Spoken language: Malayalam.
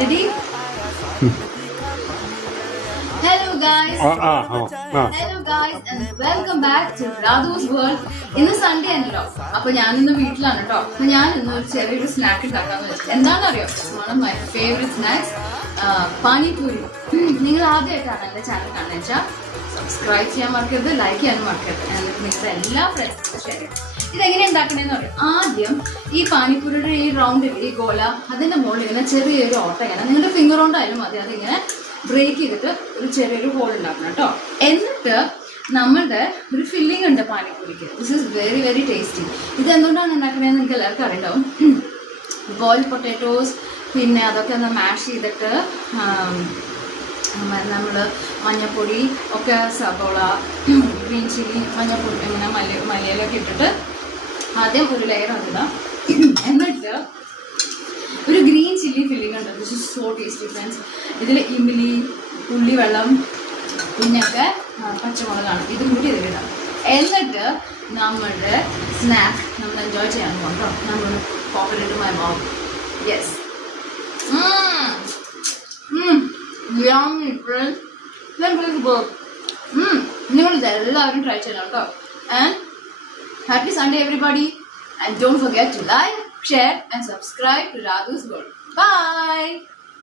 Ready? Hello guys. Hello guys and welcome back to Radhu's World. ഇന്ന് സൺഡേ ആണല്ലോ. അപ്പൊ ഞാൻ ഇന്ന് വീട്ടിലാണ് കേട്ടോ. അപ്പൊ ഞാൻ ഇന്ന് ഒരു ചെറിയൊരു സ്നാക്ക് ഉണ്ടാക്കാന്ന് വെച്ചു. എന്താണെന്നറിയോ? One of my favourite snacks pani puri. നിങ്ങൾ ആദ്യമായിട്ടാണ് എന്റെ ചാനൽ കാണുന്നത് വെച്ചാൽ സബ്സ്ക്രൈബ് ചെയ്യാൻ മറക്കരുത്, ലൈക്ക് ചെയ്യാനും മറക്കരുത്. എന്നിട്ട് നിങ്ങളുടെ എല്ലാ ഫ്രണ്ട്സിനും ഷെയർ ചെയ്യും. ഇതെങ്ങനെ ഉണ്ടാക്കണേന്ന് പറയും. ആദ്യം ഈ പാനിപ്പൂരിയുടെ ഈ റൗണ്ടിൽ ഈ ഗോല അതിന്റെ മുകളിൽ ഇങ്ങനെ ചെറിയൊരു ഓട്ട ഇങ്ങനെ നിങ്ങളുടെ ഫിംഗർ കൊണ്ടായാലും മതി, അതിങ്ങനെ ബ്രേക്ക് ചെയ്തിട്ട് ഒരു ചെറിയൊരു ഹോൾ ഉണ്ടാക്കണം കേട്ടോ. എന്നിട്ട് നമ്മളുടെ ഒരു ഫില്ലിംഗ് ഉണ്ട് പാനിപ്പൂരിക്ക്. This is very very tasty. ഇത് എന്തുകൊണ്ടാണ് ഉണ്ടാക്കണേന്ന് നിങ്ങൾക്ക് എല്ലാവർക്കും അറിയണ്ടാവും. ബോയിൽഡ് പൊട്ടാറ്റോസ് പിന്നെ അതൊക്കെ ഒന്ന് മാഷ് ചെയ്തിട്ട് നമ്മൾ മഞ്ഞൾപ്പൊടി ഒക്കെ സബോള ഗ്രീൻ ചില്ലി മഞ്ഞൾപ്പൊടി ഇങ്ങനെ മല്ലിയിലൊക്കെ ഇട്ടിട്ട് ആദ്യം ഒരു ലെയർ അതിടാം. എന്നിട്ട് ഒരു ഗ്രീൻ ചില്ലി ഫില്ലിംഗ് ഉണ്ട്. This is so tasty friends. ഇതിൽ ഇമിലി ഉള്ളി വെള്ളം പിന്നെയൊക്കെ പച്ചമുളകാണ്. ഇതും കൂടി ഇതിലിടാം. എന്നിട്ട് നമ്മളുടെ സ്നാക്ക് നമ്മൾ എൻജോയ് ചെയ്യാൻ പോകും കേട്ടോ. നമ്മൾ pocket my mouth. Yes, yummy friends. നിങ്ങൾ ഇതെല്ലാവരും ട്രൈ ചെയ്യണം കേട്ടോ. And happy Sunday everybody, and don't forget to like, share and subscribe to Radhu's World. Bye.